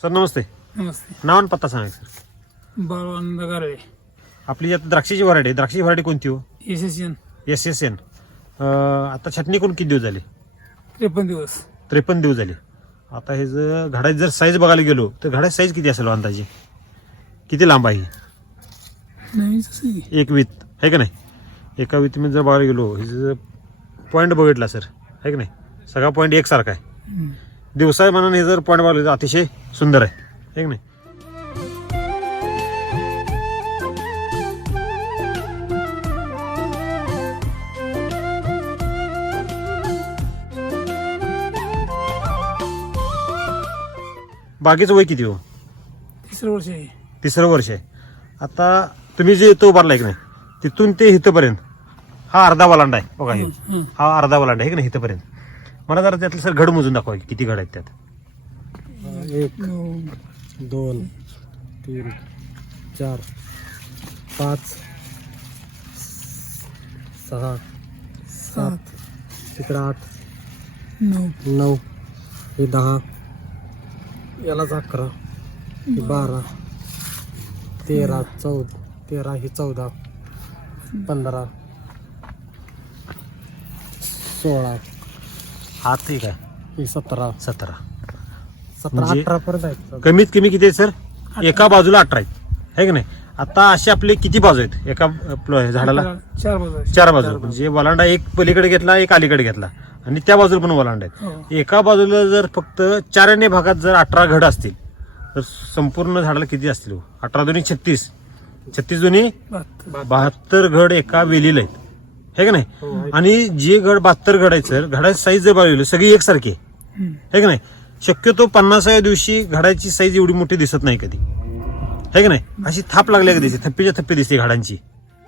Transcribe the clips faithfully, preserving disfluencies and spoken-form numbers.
Sir नमस्ते. नमस्ते. नाव आणि पत्ता सांगा सर. बाळवानंद गारळे. आपली आता द्राक्षाची व्हरायटी आहे, द्राक्षाची व्हरायटी कोणती हो? S S N. S S N. आता छटणी करून किती दिवस झाले? त्रेपन्न दिवस. त्रेपन्न दिवस झाले. आता हे जर घडाची जर साईज बघायला गेलो तर घडाची साईज किती असेल अंदाजे? किती लांब आहे? नवीन तसं आहे. एक वीत आहे का नाही? एका वीतीमध्ये जर बघायला गेलो हे जर पॉईंट बघितला सर आहे का नाही, सगळा पॉईंट एकसारखा आहे. हम्म. दिवसा मनाने हे जर पॉईंट बघायला तर अतिशय सुंदर आहे है का नाही? बागेचं वय किती हो? तिसरं वर्ष आहे. तिसरं वर्ष आहे. आता तुम्ही जे इथं उभारलाय की नाही तिथून ते इथंपर्यंत हा अर्धा वलांडा आहे बघा. हे हम्म. हा अर्धा वलांडा आहे की नाही इथंपर्यंत. मला जरा त्यातलं सर घड मोजून दाखवा की किती घड आहेत त्यात. एक नऊ. दोन तीन चार पाच सहा सात. तिकडं आठ नऊ. नऊ हे दहा यालाच अकरा हे बारा तेरा चौदा तेरा हे चौदा पंधरा सोळा हा ठीक आहे. हे सतरा सतरा. सतरा म्हणजे अठरा पर्यंत आहेत. कमीत कमी किती आहे सर? एका बाजूला अठरा आहेत है की नाही? आता असे आपले किती बाजू आहेत एका प्ल- झाडाला? चार बाजू आहेत. चार बाजू. म्हणजे वलांडा एक पलीकडे घेतला एक अलीकडे घेतला आणि त्या बाजूला पण वलांडा आहेत. हो. एका बाजूला जर फक्त चारण्या भागात जर अठरा घड असतील तर संपूर्ण झाडाला किती असतील हो? अठरा दोन्ही छत्तीस, छत्तीस दोन्ही बहात्तर. बहात्तर घड एका वेलीला आहेत हे का नाही? हो, आहेत. आणि जे घड बहात्तर घड आहेत सर घडाची साईज जर बघितली सगळी एकसारखी आहे हम्म. है का नाही? शक्यतो पन्नासाव्या दिवशी घडाची साईज एवढी मोठी दिसत नाही कधी है का नाही? अशी थाप लागल्या का दिसते, थप्पीच्या थप्पी दिसते घडांची.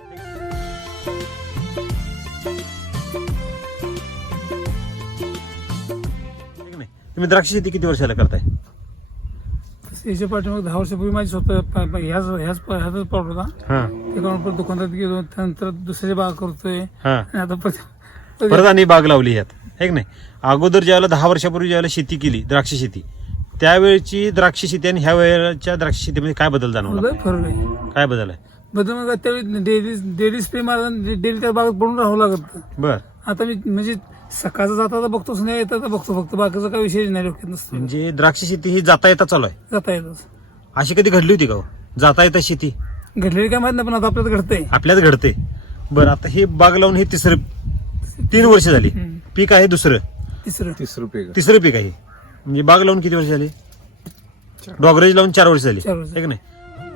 है का नाही? तुम्ही द्राक्ष शेती किती वर्षाला करताय? याच्या पाठीमागे दहा वर्षापूर्वी माझी स्वतः प- प- ह्याच ह्याच प- ह्याचाच प्लॉट होता. हा ते काढून परत दुकानात गेलो, त्यानंतर दुसऱ्याची बाग करतोय हा आणि आता परत परत आणि बाग लावली यात है का नाही? अगोदर ज्यावेळेला दहा वर्षापूर्वी ज्यावेळेला शेती केली द्राक्ष शेती त्यावेळची द्राक्ष शेती आणि ह्या वेळेच्या द्राक्ष शेतीमध्ये काय बदल जाणवला? लय फरक आहे. काय बदल आहे? बदल मग त्यावेळी डेली डेली स्प्रे मारा, डेली त्या बागेत पडून राहावं लागत होतं. बर. आता मी म्हणजे सकाळचं जाता तर बघतोच, नाही येतात तर बघतो, फक्त बाकीचा काही विषय नाही डोक्यात नसतो. म्हणजे द्राक्ष शेती ही जाता येता चालू आहे. जाता येतच. अशी कधी घडली होती का हो? जाता येता शेती घडलेली काय माहित नाही, पण आता आपल्याला घडतंय. आपल्याच घडते. बरं आता हे बाग लावून हे तिसरं तीन वर्ष झाली. हम्म. पीक आहे दुसरं तिसरं. तीस रुपये का? तिसरं पीक आहे. म्हणजे बाग लावून किती वर्ष झाली? डॉगरेज लावून चार वर्ष झाली चार वर्ष. है का नाही?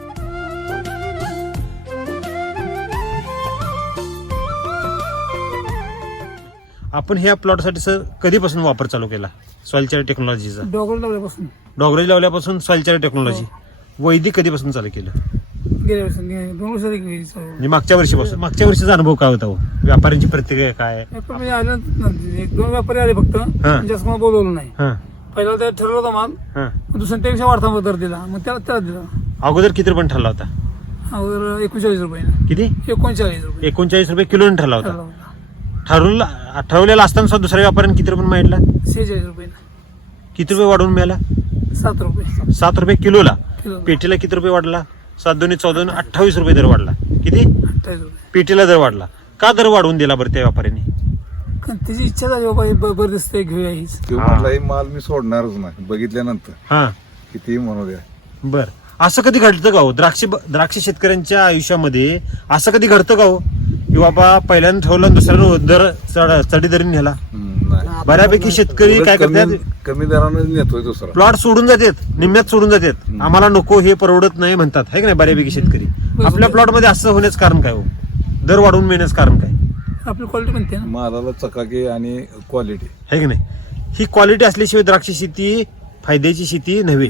आपण ह्या प्लॉटसाठी सर कधीपासून वापर चालू केला सॉइल टेक्नॉलॉजीचा? डॉगर लावल्यापासून डॉगरेज लावल्यापासून सॉइल टेक्नॉलॉजी. वैदिक कधीपासून चालू केलं? गेल्या वर्षी गे- दोन वर्ष झाली गेली चालू. म्हणजे मागच्या वर्षीपासून. मागच्या वर्षीचा अनुभव काय होता हो? व्यापाऱ्यांची प्रतिक्रिया काय? व्यापारी म्हणजे आले ना, एक दोन व्यापारी आले फक्त, हा. जास्त कोणा बोलवलं नाही. हा पहिला त्या ठरवलं होता माल, हा. मग दुसऱ्या त्यापेक्षा वाढता दर दिला, मग त्याला त्याला दिला. अगोदर किती रुपये ठरला होता? अगोदर एकोणचाळीस रुपये किती? एकोणचाळीस रुपये एकोणचाळीस रुपये किलोने ठरला होता. ठरला होता. ठरवलं ठरवलेला असताना सुद्धा दुसऱ्या व्यापाऱ्याने किती रुपये मागितला? शेहेचाळीस रुपये किती रुपये वाढवून मिळाला? सात रुपये सात रुपये किलोला. किलो. पेटीला किती रुपये वाढला? सात दोन्ही चौदा दोन्ही अठ्ठावीस रुपये दर वाढला. किती? अठ्ठावीस रुपये. पेटीला दर वाढला. का दर वाढवून दिला बरं त्या व्यापाऱ्याने? कारण त्याची इच्छा झाली बाबा हे ब- बरं दिसतंय, घेऊया हीच. तो हा. म्हटला "हे माल मी सोडणारच नाही बघितल्यानंतर हा कितीही म्हणू द्या." बर. असं कधी घडतं का हो द्राक्ष द्राक्ष शेतकऱ्यांच्या आयुष्यामध्ये? असं कधी घडतं का हो की बाबा पहिल्यांदा ठेवलं आणि दुसऱ्यानं दर चढ- चढी दरीने नेला? हम्म, नाही. बऱ्यापैकी शेतकरी उलट काय कमी करतात? कमी दरानं नेतोय दुसरा. प्लॉट सोडून जातात, निम्म्यात सोडून जातात. आम्हाला नको, हे परवडत नाही म्हणतात है की नाही बऱ्यापैकी शेतकरी. आपल्या प्लॉट मध्ये असं होण्याचं कारण काय हो? दर वाढवून मिळण्याचं कारण काय आपली क्वालिटी म्हणते ना. मालाला चकाकी आणि क्वालिटी. है की नाही? ही क्वालिटी असल्याशिवाय द्राक्ष शेती फायद्याची शेती नव्हे.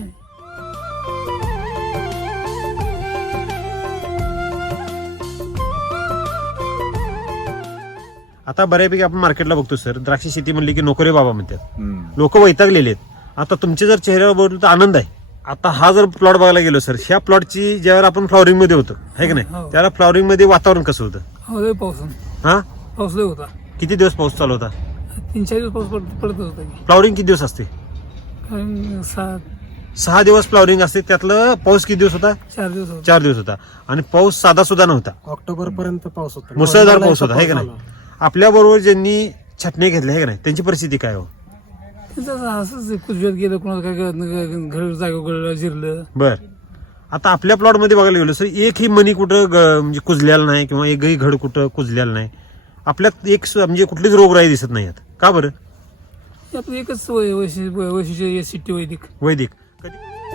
आता बऱ्यापैकी आपण मार्केटला बघतो सर द्राक्ष शेती म्हणली की नको रे बाबा म्हणतात. हम्म. लोक वैतागलेले आहेत. आता तुमचे जर चेहऱ्यावर बघितलं तर आनंद आहे. आता हा जर प्लॉट बघायला गेलो सर ह्या प्लॉटची ज्यावेळेला आपण फ्लॉवरिंग मध्ये होतो है की नाही हो. त्याला फ्लॉवरिंग मध्ये वातावरण कसं होतं? हो लय पाऊस हा पाऊस लय होता. किती दिवस पाऊस चालू होता? तीन चार दिवस पाऊस पड- पडतच होता की. फ्लॉवरिंग किती दिवस असते? कारण सात सहा दिवस फ्लॉवरिंग असते, त्यातलं पाऊस किती दिवस होता? चार दिवस होते. चार दिवस होता. आणि पाऊस साधा सुद्धा नव्हता, ऑक्टोबर पर्यंत पाऊस होता. मुसळधार पाऊस होता, आहे का पाऊस नाही? आपल्या बरोबर ज्यांनी छटणी घेतल्या, आहे का नाही, त्यांची परिस्थिती काय हो? त्यांचं असं- असंच कुजव्यात गेलं, कोणाला काय घर जागा गळलं जिरलं. बर, आता आपल्या प्लॉट मध्ये बघायला गेलो सर, एकही मनी कुठं ग- म्हणजे कुजलेला नाही किंवा एकही घड कुठं कुजलेला नाही. आपल्यात एक स- म्हणजे कुठलीच रोगराई दिसत नाही आहेत. का बरं? हे आपलं एकच वै- वैशिष्ट्य वैशिष्ट्य एस सी टी वैदिक. वैदिक कधी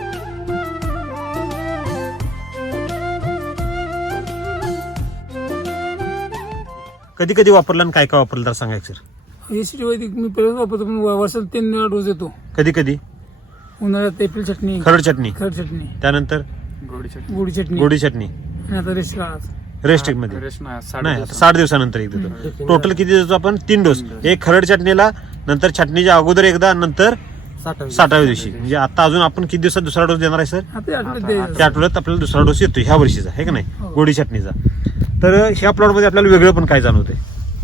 कधी कधी वापरला आणि काय काय वापरलं तर सांगायचं सर. एस सी टी वैदिक मी पहिल्यांदा वापरतो, पण वर्षाला तीन वेळा डोस देतो. कधी कधी उन्हाळ्यात एप्रिल चटणी, खरड चटणी, खड चटणी, त्यानंतर गोडी चटणी गोडी चटणी, आणि आता रेस्ट काळात रेस्ट मध्ये नाही, आता साठ दिवसानंतर एक देतो. टोटल किती देतो आपण? तीन डोस. एक खरड चटणीला, नंतर चटणीच्या अगोदर एकदा, नंतर साठावी. साठाव्या दिवशी. म्हणजे आता अजून आपण किती दिवसात दुसरा डोस देणार आहे सर? आता या आठवड्यात द्यायचं. त्या आठवड्यात आपल्याला दुसरा डोस येतो ह्या वर्षीचा, आहे का नाही, गोडी चटणीचा. तर ह्या प्लॉट मध्ये आपल्याला वेगळं पण काय जाणवतंय?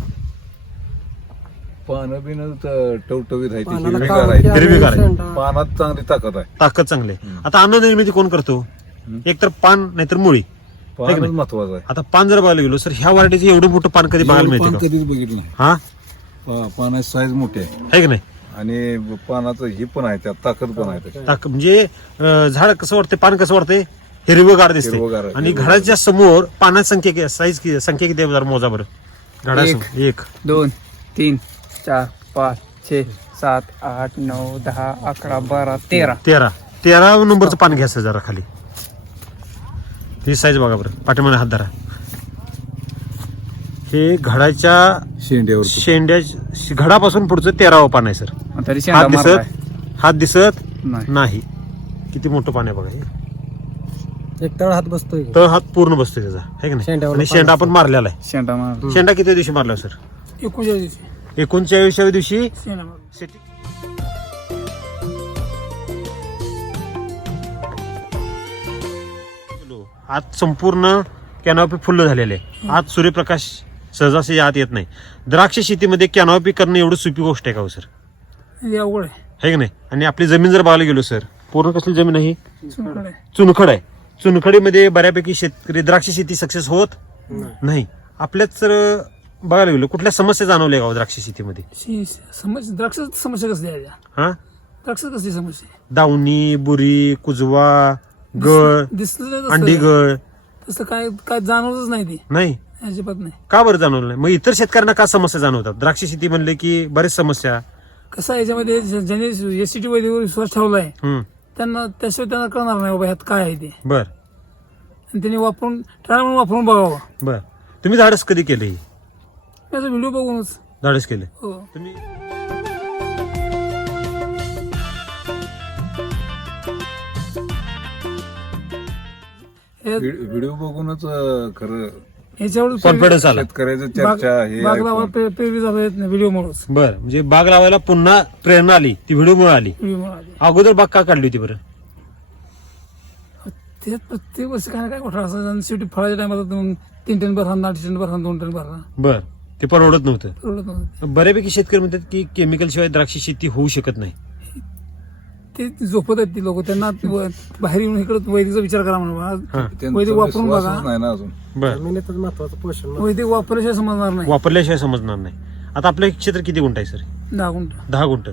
पानं बिनं त- टवटवीत आहे ती, पानाला हिरवीगार कावठी आहे. आहे, हिरवीगार आहे. शेंडा. पानात चांगली ताकद आहे. ताकद चांगली आहे. आता अन्न निर्मिती कोण करतो? एक तर पान, नाहीतर मुळी. आहे का पानच नाही? महत्वाचं आहे. आता पान जर बघायला गेलो सर, ह्या व्हरायटीचं एवढं मोठं पान कधी बघायला पान मिळते का? कधीच बघितलं नाही. हा, पा- पानाची साईज मोठी आहे आहे की नाही? आणि पानाचं ही पण आहे, त्यात ताकद पण आहे त्याच्यात. ताक- म्हणजे अं, झाड कसं वाटते, पान कसं वाटते? हिरवगार दिसते. हिरवंगार, आणि हिरवंगार. घडाच्या समोर पानाची संख्या किती- साईज किती- संख्या किती आहे जरा मोजा बरं. घडासमोर एक, दोन तीन चार पाच छे सात आठ नऊ दहा अकरा बारा तेरा. तेरा तेरा नंबरचं पान घ्यायचं जरा खाली. ही साईज बघा बरं, पाठीमागे हात धरा. हे घडाच्या शेंड्यावर शेंड्या घडापासून पुढचं तेरावं पान आहे सर. तरी हात शेंडा मारलाय. दिसत हात दिसत नाही. नाही. किती मोठं पान आहे बघा हे. एक तळ हात बसतोय. तर हात पूर्ण बसतोय त्याचा, आहे की नाही? शेंड्यावर आणि पान शेंडा आपण मारलेला आहे. शेंडा मार शेंडा किती दिवशी मारला सर? एकोणचाळीस दिवशी एकोणचाळीसाव्या दिवशी शेणा मारला. शेती. आज संपूर्ण कॅनॉपी फुल्ल झालेले आहे. आज सूर्यप्रकाश सहजासहजी आत येत नाही. द्राक्ष शेतीमध्ये कॅनॉपी करणं एवढं सोपी गोष्ट आहे का हो सर? हे अवघड आहे. आहे की नाही? आणि आपली जमीन जर बघायला गेलो सर, पूर्ण कसली जमीन आहे? चुनखड आहे. चुनखड आहे. चुनखडीमध्ये बऱ्यापैकी शेतकरी द्राक्ष शेती सक्सेस होत नाही. आपल्याच जर बघायला गेलो, कुठल्या समस्या जाणवल्या का हो द्राक्ष शेतीमध्ये? शी- समस्या द्राक्षाची समस्या कसली आहे त्या? हा, द्राक्षात कसली समस्या आहे? दावणी, बुरी, कुजवा, गळ, दिसलं तसं. अंडी गळ तसं काय काय जाणवतच नाही ती, नाही. अजिबात नाही. का बरं जाणवलं नाही? मग इतर शेतकऱ्यांना का समस्या जाणवतात? द्राक्ष शेती म्हणले की बरेच समस्या. कसं आहे, याच्यामध्ये ज्या- ज्याने एस सी टी वैदिकवर विश्वास ठेवलाय हम्म, त्यांना त्याशिवाय त्यांना कळणार नाही बाबा ह्यात काय आहे ते. बर आणि त्यांनी वापरून ट्राय म्हणून वापरून बघावं. बर. तुम्ही धाडस कधी केलं? ही त्याचा व्हिडिओ बघूनच. धाडस केलं हो. तुम्ही? हे- व्हिडिओ बघूनच अं, खरं ह्याच्यावर कॉन्फिडन्स आला. शेतकऱ्याचं बाग चर्चा हे बाग ऐकून. लावायला प्रे- प्रेरित झालं व्हिडिओ मुळेच. बर, म्हणजे बाग लावायला पुन्हा प्रेरणा आली ती व्हिडिओमुळे आली. व्हिडिओ मुळे आली. अगोदर बाग का काढली होती बरं? त्यात प्रत्येक वर्षी काय ना काय घोटाळा असायचा. आणि शेवटी फळाच्या टायमाला तीन टन भरणार, अडीच टन भरणार, दोन टन भरणार, बर, ते परवडत नव्हतं. परवडत नव्हतं. बऱ्यापैकी शेतकरी म्हणतात की केमिकल शिवाय द्राक्ष शेती होऊ शकत नाही. ते झोपत आहेत ती लोक. त्यांना व- बाहेर येऊन इकडे वैदिकचा विचार करा म्हणून. हा, त्यांचा वैदिक वापरून विश्वासच बघा. नाही ना अजून. बर. जमिनीतच महत्वाचं पोषण. वैदिक वापरल्याशिवाय समजणार नाही. वापरल्याशिवाय समजणार नाही. आता आपलं क्षेत्र किती गुंठ आहे सर? दहा गुंठ. दहा गुंठ.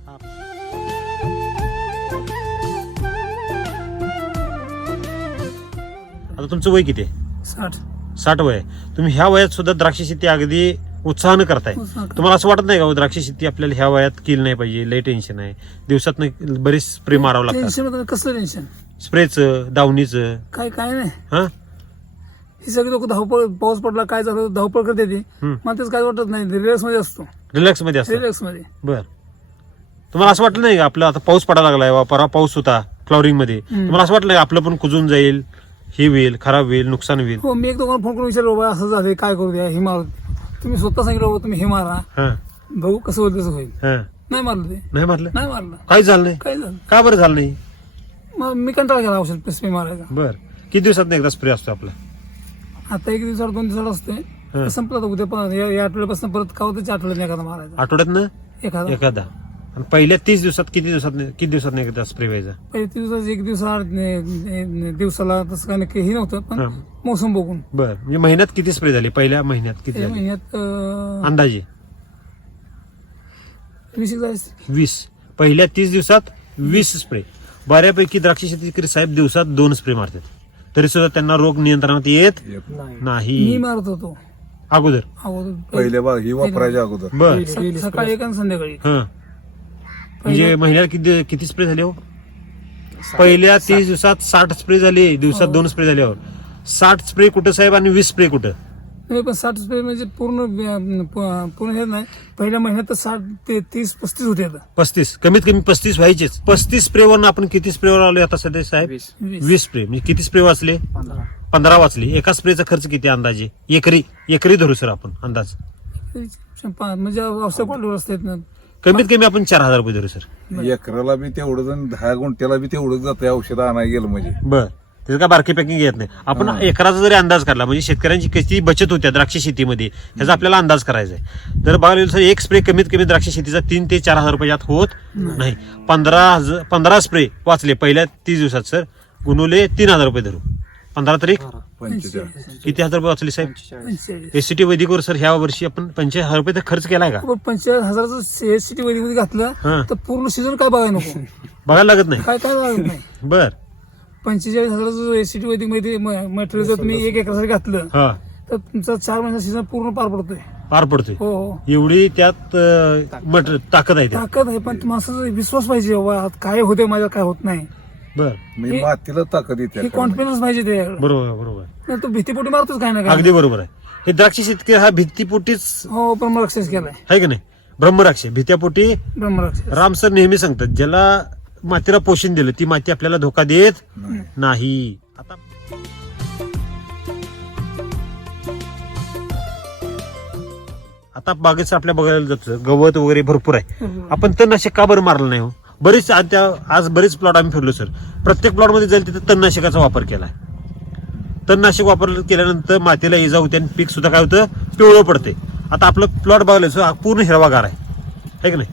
आता तुमचं वय किती आहे? साठ. साठ वय आहे. तुम्ही ह्या वयात सुद्धा द्राक्ष शेती अगदी उत्साहानं करताय. उत्साहानं. तुम्हाला असं वाटत नाही का हो, द्राक्ष शेती आपल्याला ह्या वयात केली नाही पाहिजे, लय टेन्शन आहे, दिवसात बरेच स्प्रे मारावं लागतात, टेन्शन होतं. कसलं टेन्शन? स्प्रेचं, दावणीचं, काय काय नाही. हा? ही सगळी लोक धावपळ, पाऊस पडला काय झालं धावपळ करते ती. हम्म. मला तेच काय वाटत नाही. रिलॅक्स मध्ये असतो. रिलॅक्स मध्ये असतात. रिलॅक्स मध्ये. बर. तुम्हाला असं वाटलं नाही का आपलं आता पाऊस पडायला लागलाय, वा परवा पाऊस होता फ्लॉवरिंग मध्ये, तुम्हाला असं वाटलं का आपलं पण कुजून जाईल, हे होईल, खराब होईल, नुकसान होईल? हो, मी एक दोघांना फोन करून विचारलं बाबा असं झालं काय करू द्या, हे मारू. तुम्ही स्वतः सांगितलं बाबा तुम्ही हे मारा, हा, बघू कसं होईल तसं होईल. हा. नाही मारलं ते. नाही म्हटलं? नाही मारलं. काही झालं नाही? काय झालं? का बरं झालं नाही? मग मी कंटाळा केला औषध स्प्रे मारायचा. बर. किती दिवसात एकदा स्प्रे असतो आपला? आता एक दिवसाला दोन दिवसाला हा. असते. संपला तर उद्या पण या या आठवड्यापासून परत का होतं आठवड्यात एखादा मारायचा. आठवड्यात ना एखादा एखादा? आणि पहिल्या तीस दिवसात किती दिवसात किती दिवसात एकदा स्प्रे व्हायचा? पहिले तीन दिवसात एक दिवसा दिवसाला तसं काय नक्की हे नव्हतं, पण हा. मोसम बघून बर म्हणजे महिन्यात किती स्प्रे झाले? पहिल्या महिन्यात किती या झाले महिन्यात अं, अंदाजे? वीस एक जायचं. वीस. पहिल्या तीस दिवसात वीस स्प्रे. बऱ्यापैकी द्राक्ष शेतकरी साहेब दिवसात दोन स्प्रे मारतात, तरी सुद्धा त्यांना रोग नियंत्रणात येत येत नाही मी नाही. मारत होतो अगोदर अगोदर पहिल्या बाग ही वापरायच्या अगोदर बर. स- सकाळी एक आणि संध्याकाळी हा म्हणजे महिन्यात किती किती स्प्रे झाले हो? पहिल्या तीस दिवसात साठ स्प्रे झाले, दिवसात हो. दोन स्प्रे झाल्यावर. साठ स्प्रे कुठं साहेब आणि वीस स्प्रे कुठं? नाही, पण साठ स्प्रे म्हणजे पूर्ण अं, प- पूर्ण हे नाही. पहिल्या महिन्यात तर साठ ते तीस पस्तीस होते आता. पस्तीस, कमीत कमी पस्तीस व्हायचेच. पस्तीस स्प्रेवर आपण किती स्प्रेवर आलो आता सध्या साहेब? वीस. वीस. वीस स्प्रे म्हणजे किती स्प्रे वाचले? पंधरा. पंधरा वाचले. एका स्प्रेचा खर्च किती अंदाजे? एकरी एकरी धरू सर आपण अंदाज. पा- म्हणजे औषध क्वालिटीवर असतात ना. कमीत कमी आपण चार हजार रुपये धरू सर. एकराला बी तेवढंच आणि दहा गुंठ्याला बी तेवढंच जाते औषध आणायला गेलं म्हणजे. बर. त्याचं काय बारकी पॅकिंग येत नाही. आपण हा. एकराचा जरी अंदाज काढला म्हणजे शेतकऱ्यांची किती बचत होत्या द्राक्ष शेतीमध्ये ह्याचा आपल्याला अंदाज करायचा आहे. तर बघायला गेलं सर एक स्प्रे कमीत कमी द्राक्ष शेतीचा तीन ते चार हजार रुपयात होत नाही. पंधरा हजार पंधरा स्प्रे वाचले पहिल्या तीस दिवसात सर, गुणवले तीन हजार रुपये धरू. पंधरा तरी पंचेचाळीस किती हजार रुपये वाचले साहेब? पंचेचाळीस. एसीटी वैदिकवर सर ह्या वर्षी आपण पंचेचाळीस हजार रुपये तर खर्च केलाय का? पण पंचेचाळीस हजाराचं एसटी मध्ये हा. घातलं तर पूर्ण सीझन काय बघायला नको. बघायला लागत नाही. काय काय लागत नाही. बर. पंचेचाळीस हजाराचं एसटी वैदिक मध्ये मटेरियल जर तुम्ही एक एकरासाठी घातलं हा तर तुमचा चार महिन्याचा सीझन पूर्ण पार पडतोय. पार पडतोय. हो हो एवढी त्यात अं, मट ताकद आहे त्यात. ताकद आहे, पण माणसाचा विश्वास पाहिजे बाबा काय होते माझ्या काय होत नाही. बर. म्हणजे मातीला ताकद येते हे कॉन्फिडन्स पाहिजे त्याच्याकडे. बरोबर बरोबर. नाही तो भीतीपोटी मारतोच काय ना काय. अगदी बरोबर आहे. हे द्राक्ष शेतकरी हा भीतीपोटीच हो पण मला सक्सेस केलाय आहे की नाही? ब्रह्मराक्ष भीत्यापोटी. ब्रह्मराक्ष. राम सर नेहमी सांगतात ज्याला मातीला पोषण दिलं ती माती आपल्याला धोका देत नाही. आता आता बागेचं आपल्या बघायला जातं गवत वगैरे भरपूर आहे. आपण तणनाशक का बरं मारलं नाही हो? बरेच आज त्या- आज बरेच प्लॉट आम्ही फिरलो सर. प्रत्येक प्लॉट मध्ये जाईल तिथे तणनाशकाचा वापर केलाय. तणनाशक वापर केल्यानंतर मातीला इजा होते आणि पीक सुद्धा काय होतं? पिवळं पडते. आता आपलं प्लॉट बघायला सर पूर्ण हिरवागार आहे है की नाही?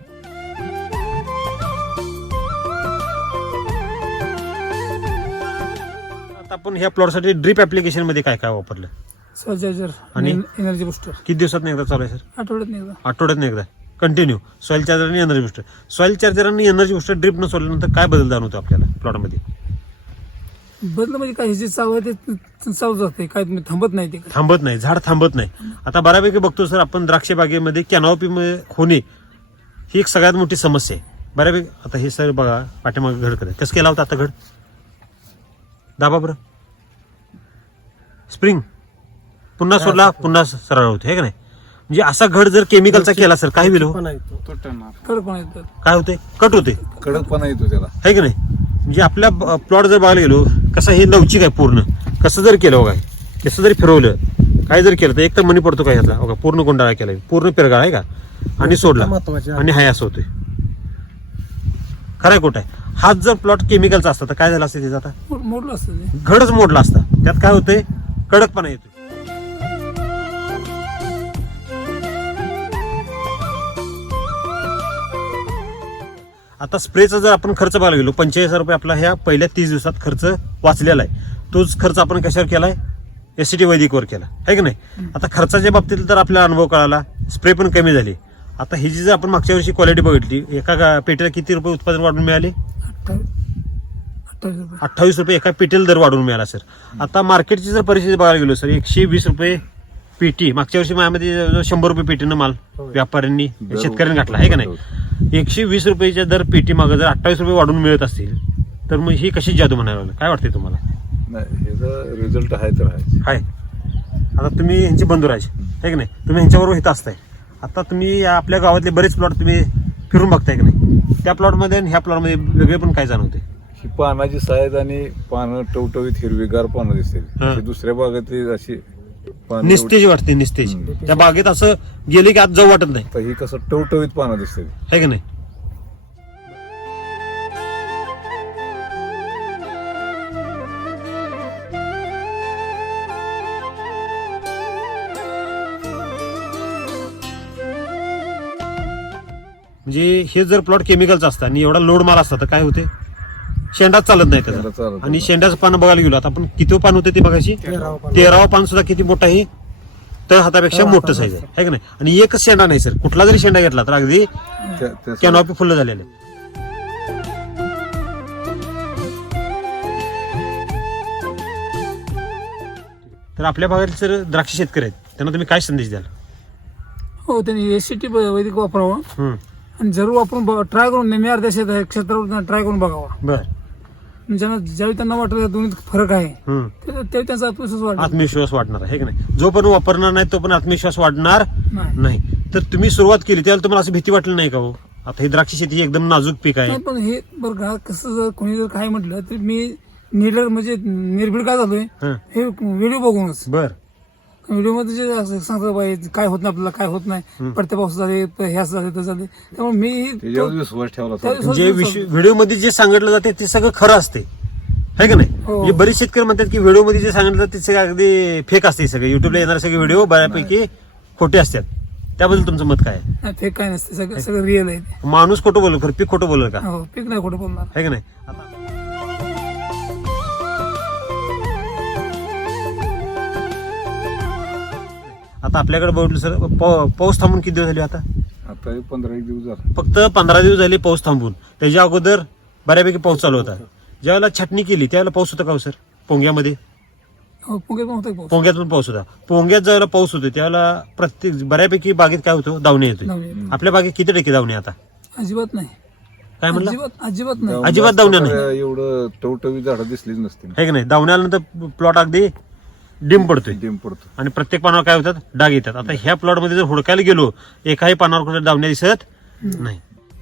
आता आपण ह्या प्लॉटसाठी ड्रीप ऍप्लिकेशन मध्ये काय काय वापरलं? सॉइल चार्जर आणि? आणि एनर्जी बुस्टर किती दिवसात एकदा चालू आहे सर? आठवड्यात नाही एकदा. आठवड्यात एकदा कंटिन्यू सॉइल चार्जर आणि एनर्जी बुस्टर. सॉइल चार्जर आणि एनर्जी बुस्टर ड्रिप न सोडल्यानंतर काय बदल जाणवतो आपल्याला प्लॉटमध्ये? बदल म्हणजे काय जे चालू आहे ते चालू जाते, काय तुम्ही थांबत नाही ते. थांबत नाही, झाड थांबत नाही. आता बऱ्यापैकी बघतो सर आपण द्राक्ष बागेमध्ये कॅनॉपी होणे ही एक सगळ्यात मोठी समस्या आहे. बऱ्यापैकी आता हे सर बघा पाठीमागे घड करे कसं केला होता आता घड दाबा बरं स्प्रिंग पुन्हा सोडला पुन्हा सरळ होते है का नाही? म्हणजे असा घड जर केमिकलचा केला सर काय होईल हो? पण आहे तो. तुटणार. कडक पण येतात. काय होते? कट होते कडकपणा येतो त्याला. है की नाही? म्हणजे आपल्या प्लॉट जर बघायला गेलो कसं हे लवचिक आहे पूर्ण. कसं जर केलं बघा कसं जरी फिरवलं काय जर केलं तर एक तर मनी पडतो काय ह्यातला बघा पूर्ण गुंडाळा केला पूर्ण पिरगाळ आहे का आणि सोडला महत्वाचे आहे. आणि हाय असं होतोय. खरंय खोट आहे? हाच जर प्लॉट केमिकलचा असता तर काय झालं असतं त्याचा? आता मोड- मोडलं असतं ते. घडच मोडला असता. त्यात काय होतंय? कडकपणा येतोय. आता स्प्रेचा जर आपण खर्च बघायला गेलो पंचेचाळीस हजार रुपये आपला ह्या पहिल्या तीस दिवसात खर्च वाचलेला आहे. तोच खर्च आपण कशावर केलाय? एसटी वैदिकवर केला आहे की नाही? आता खर्चाच्या बाबतीत तर आपल्याला अनुभव कळाला, स्प्रे पण कमी झाली. आता ही जी जर आपण मागच्या वर्षी क्वालिटी बघितली एका गा- पेटीला किती रुपये उत्पादन वाढून मिळाले? अठ्ठावीस अठ्ठावीस रुपये. अठ्ठावीस रुपये एका पेटीला दर वाढून मिळाला सर. आता मार्केटची जर परिस्थिती बघायला गेलो सर एकशे वीस रुपये पेटी मागच्या वर्षी माझ्यामध्ये जवळजवळ शंभर रुपये पेटीनं माल व्यापाऱ्यांनी शेतकऱ्यांनी घातला आहे का नाही? एकशे वीस रुपयाच्या दर पेटी मागं जर अठ्ठावीस रुपये वाढून मिळत असतील तर मग ही कशी जादू म्हणायला लागलं? काय वाटतंय तुम्हाला? नाही ह्याचा रिझल्ट आहे तर आहे. हाय आता तुम्ही यांची बंधू राहायचे आहे की नाही? तुम्ही यांच्याबरोबर इथं असताय. आता तुम्ही या आपल्या गावातले बरेच प्लॉट तुम्ही फिरून बघताय की नाही? त्या प्लॉटमध्ये आणि ह्या प्लॉटमध्ये वेगळे पण काय जाणवते? ही पानाची साईज आणि पानं टवटवीत हिरवीगार पानं दिसते. हा. ही दुसऱ्या भागातली अशी पानं निस्तेज वाटते निस्तेज. हम्म. त्या बागेत असं गेले की आत जाऊ वाटत नाही तर ही कसं टवटवीत पानं दिसते. आहे की नाही? म्हणजे हे जर प्लॉट केमिकलचा असता आणि एवढा लोड माल असता तर काय होते, शेंडाच चालत नाही शेंडा त्याचा. चालत आणि नाही. शेंड्याचं पान बघायला गेलो आता आपण किती पान होते ते बघायची, तेरावं पान. तेरावं पान सुद्धा किती मोठं आहे, तर हातापेक्षा तळ मोठं हातापेक्षा. साईज आहे है की नाही. आणि एकच शेंडा नाही सर, कुठला जरी शेंडा घेतला तर अगदी त्या- त्या- कॅनॉपी फुल्ल झालेले. तर आपल्या भागातील सर द्राक्ष शेतकरी आहेत त्यांना तुम्ही काय संदेश द्याल? हो त्यांनी एससीटी वैदिक वापरावं हम्म, आणि जरूर वापरून ट्राय करून नेहमी अर्ध्या शेत क्षेत्रावर ट्राय करून बघावा. बर. ज्यांना ज्यावेळी त्यांना वाटतं त्या दोन्हीत फरक आहे हम्म. ते- त्यावेळी त्यांचा आत्मविश्वास वाढला. आत्मविश्वास वाढणार आहे की नाही. जो पण वापरणार नाही तो पण आत्मविश्वास वाढणार नाही नाही. तर तुम्ही सुरुवात केली त्याला तुम्हाला असं भीती वाटली नाही का हो? आता ही द्राक्ष शेती एकदम नाजूक पीक आहे. नाही, पण हे बरं का कसं जर कोणी जर काय म्हटलं तर मी निर्लर म्हणजे निर्भीड काय झालोय हं, हे व्हिडिओ बघूनच. बर. व्हिडिओ मध्ये जे असं सांगतात बाई काय होत नाही आपल्याला, काय होत नाही, पडत्या पाऊस झाले तर हे असं झाले तर झाले, त्यामुळे मी त्याच्यावर विश्वास ठेवला त्या- थोडक्यात. जे व्हिडिओ मध्ये जे सांगितलं जाते ते सगळं खरं असते है का नाही. हो. म्हणजे बरेच शेतकरी म्हणतात की व्हिडिओ मध्ये जे सांगितलं जातं ते सगळं अगदी फेक असते. सगळे युट्यूबला येणारे सगळे व्हिडिओ बऱ्यापैकी खोटे असतात. त्याबद्दल तुमचं मत काय आहे? फेक काय नसते, सगळं सगळं रिअल आहे ते. माणूस खोटं बोलल खरं, पीक खोटं बोलल का, हो पीक नाही खोटं बोलणार. है का नाही. आता आता आपल्याकडे बघितलं सर पाऊ- पाऊस थांबून किती दिवस झाले आता? आता हे पंधरा एक दिवस झाला. फक्त पंधरा दिवस झाले पाऊस थांबून. त्याच्या अगोदर बऱ्यापैकी पाऊस चालू होता. ज्यावेळेला छाटणी केली त्यावेळेला पाऊस होता का हो सर? पोंग्यामध्ये हो पुण्यात पण होतोय पाऊस. पोंग्यात पण पाऊस होता. पोंग्यात ज्यावेळेला पाऊस होतो त्यावेळेला प्रत्येक बऱ्यापैकी बागेत काय होतं, दावणे येतोय. दावणी येते. आपल्या बागेत किती टक्के दावणे आता? अजिबात नाही, काय म्हणलं? अजिबात अजिबात नाही. अजिबात दावण्या नाही. काय एवढं टवटवी झाडं दिसलीच नसतील. है की नाही. दावणे आल्यानंतर प्लॉट अगदी डिम पडतोय डिम पडतो. आणि प्रत्येक पानावर काय होतात, डाग येतात. आता ह्या प्लॉट मध्ये जर हुडकायला गेलो एकाही पानावर कुठे दावण्या दिसत नाही.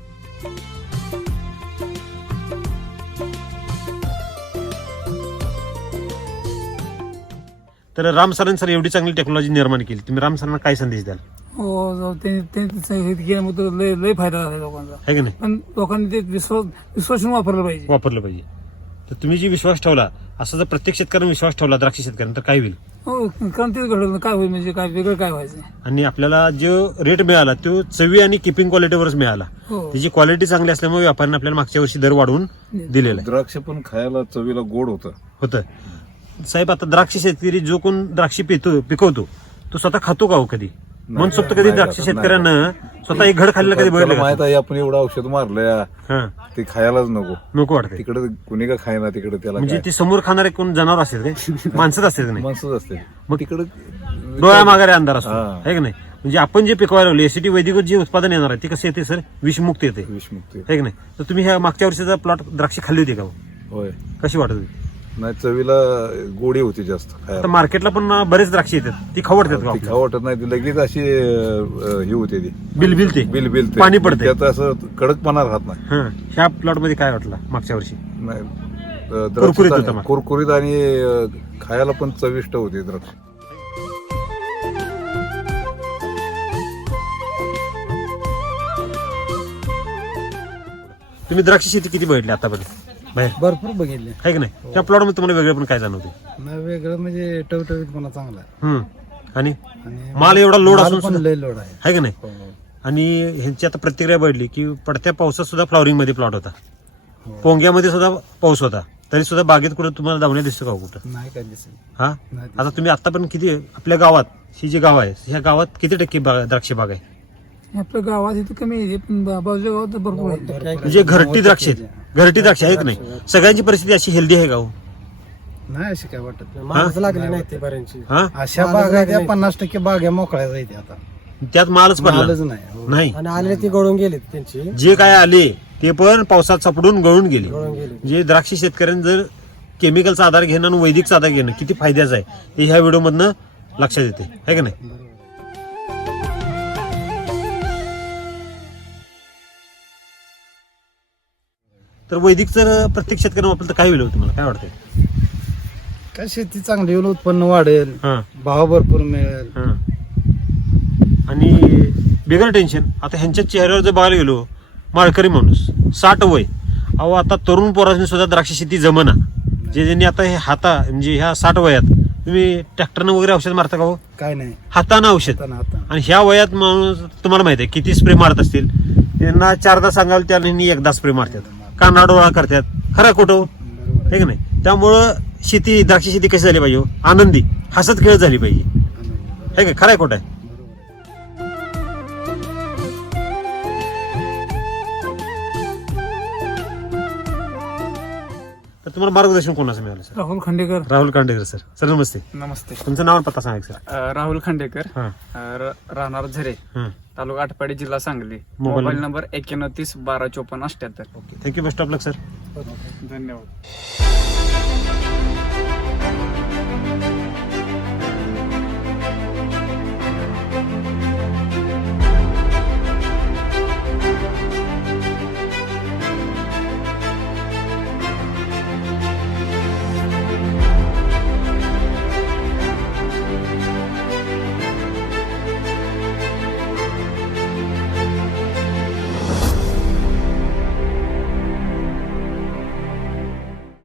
तर राम सरांनी सर एवढी चांगली टेक्नॉलॉजी निर्माण केली, तुम्ही राम सरांना काय संदेश द्याल? हो जाऊ त्यांनी त्यांनी हे केल्यामुळे तर लय लय फायदा झाला लोकांचा. है की नाही. पण लोकांनी ते विश्वास विश्वासून वापरलं पाहिजे. वापरलं पाहिजे. तर तुम्ही जी विश्वास ठेवला असं जर प्रत्येक शेतकऱ्यांनी विश्वास ठेवला द्राक्ष शेतकऱ्यांनी तर काय होईल? हो कारण तेच घडलं काय होईल म्हणजे काय वेगळं काय व्हायचं. आणि आपल्याला जो रेट मिळाला तो चवी आणि किपिंग क्वालिटीवरच मिळाला. हो त्याची क्वालिटी चांगली असल्यामुळे व्यापाऱ्यांनी आपल्याला मागच्या वर्षी दर वाढवून दिलेला आहे. द्राक्ष पण खायला चवीला गोड होतं. होतं. साहेब आता द्राक्ष शेतकरी जो कोण द्राक्ष पितो पिकवतो तो स्वतः खातो का हो कधी? मनसोक्त कधी नाही, द्राक्ष नाही. शेतकऱ्यानं स्वतः एक घड खाल्लं कधी त्याला बघितलं माहित का? आहे आपण एवढं औषध मारलंय हा, ते खायलाच नको. नको वाटते. तिकडे कुणी का खायना तिकडे त्याला म्हणजे काय ते समोर खाणारे कोण जनावर असतात काय? माणसंच असतात नाही. माणसंच असते. मग मग तिकडे डोळ्या मागारे अंधार असतो हा. है की नाही. म्हणजे आपण जे पिकवायला लागलो एसीटी वैदिक जे उत्पादन येणार आहे ते कसं येते सर? विषमुक्त येते विषमुक्त है की नाही. तर तुम्ही ह्या मागच्या वर्षीचा प्लॉट द्राक्ष खाल्ली होती का हो? होय. कशी वाटत होती? नाही चवीला गोडी होती जास्त आता खायला. मार्केटला पण बरेच द्राक्ष येतात ती खवडतात का ती आपल्याला? खाऊ वाटत नाही ती लगेच अशी अं, ही होते ती बिल बिल ते बिल बिल ते. पाणी पडते. त्यात असं कडकपणा राहत नाही. हा, ह्या प्लॉट मध्ये काय वाटलं मागच्या वर्षी? नाही अं, द्राक्ष कुरकुरीत चांगली- होतं मग. कुरकुरीत आणि अं, खायला पण चविष्ट होते द्राक्ष. तुम्ही द्राक्ष शेती किती बघितली आतापर्यंत बाहेर भरपूर बघितले. आहे की नाही? त्या प्लॉट मध्ये तुम्हाला वेगळं पण काय जाणवते? नाही वेगळं म्हणजे टवटवीतपणा चांगला आहे. हम्म. आणि आणि माल एवढा लोड माल असून पण सुद्धा लय लोड आहे. आहे की नाही. हो, हो. आणि ह्यांची आता प्रतिक्रिया बघितली की पडत्या पावसात सुद्धा फ्लॉवरिंग मध्ये प्लॉट होता, हो. पोंग्यामध्ये सुद्धा पाऊस होता, तरी सुद्धा बागेत कुठं तुम्हाला दावण्या दिसतो का हो कुठं? नाही काय दिसेल. हा. नाही आता तुम्ही आतापर्यंत किती आपल्या गावात ही जी गाव आहे ह्या गावात किती टक्के बाग- द्राक्ष बाग आहे? आपल्या गावात इथं कमी आहे पण बा- बाजूच्या गावात तर भरपूर आहे. म्हणजे घरटी द्राक्ष आहेत. घरटी द्राक्ष आहे की नाही? सगळ्यांची परिस्थिती अशी हेल्दी आहे का हो? नाही अशी काय वाटत नाही. माणसं लागली नाही ते पर्यंत. हा, अशा बागा त्या पन्नास टक्के बागा मोकळ्या जायते आता. त्यात मालच पडला मालच नाही. हो. नाही. आणि आले ते गळून गेले त्यांची. जे काय आले ते पण पावसात सापडून गळून गेले. गळून गेले. जे द्राक्ष शेतकऱ्यांनी जर केमिकलचा आधार घेणं आणि वैदिकचा आधार घेणं किती फायद्याचं आहे हे ह्या व्हिडिओ मधनं लक्षात येते है की नाही. तर वैदिक जर प्रत्येक शेतकऱ्यांना वापरलं तर काय होईल हो तुम्हाला काय वाटतंय? काय शेती चांगली होईल, उत्पन्न वाढेल, हा, भाव भरपूर मिळेल. हा. आणि बिगर टेन्शन. आता ह्यांच्या चेहऱ्यावर जर बघायला गेलो माळकरी माणूस साठ वय, अहो आता तरुण पोरांनी सुद्धा द्राक्ष शेती जमना. जे ज्यांनी आता हे हाता म्हणजे ह्या साठ वयात तुम्ही ट्रॅक्टरनं वगैरे औषध मारता का हो? काय नाही हातानं औषध. हातानं हातानं आणि ह्या वयात माणूस तुम्हाला माहिती आहे किती स्प्रे मारत असतील. त्यांना चारदा सांगाल त्या एकदा स्प्रे मारतात, काना डोळा करतात. खरा खोटं हो? बरोबर हे की नाही? त्यामुळं शेती द्राक्ष शेती कशी झाली पाहिजे हो? आनंदी हसत खेळत झाली पाहिजे. आहे. हे का खरं आहे खोटं आहे? तर तुम्हाला मार्गदर्शन कोणाचं मिळालं sir? Rahul Khandekar. Rahul Kandekar sir. Sir नमस्ते. नमस्ते. तुमचं नाव आणि पत्ता सांगा सर. अ, राहुल खांडेकर, हां अ, र- राहणार झरे, हां तालुका आटपाडी, जिल्हा सांगली. मोबाईल मोबाईल नंबर एक्क्याण्णव तीस बारा चोपन्न अठ्ठ्याहत्तर. Thank you. Best of luck sir. धन्यवाद.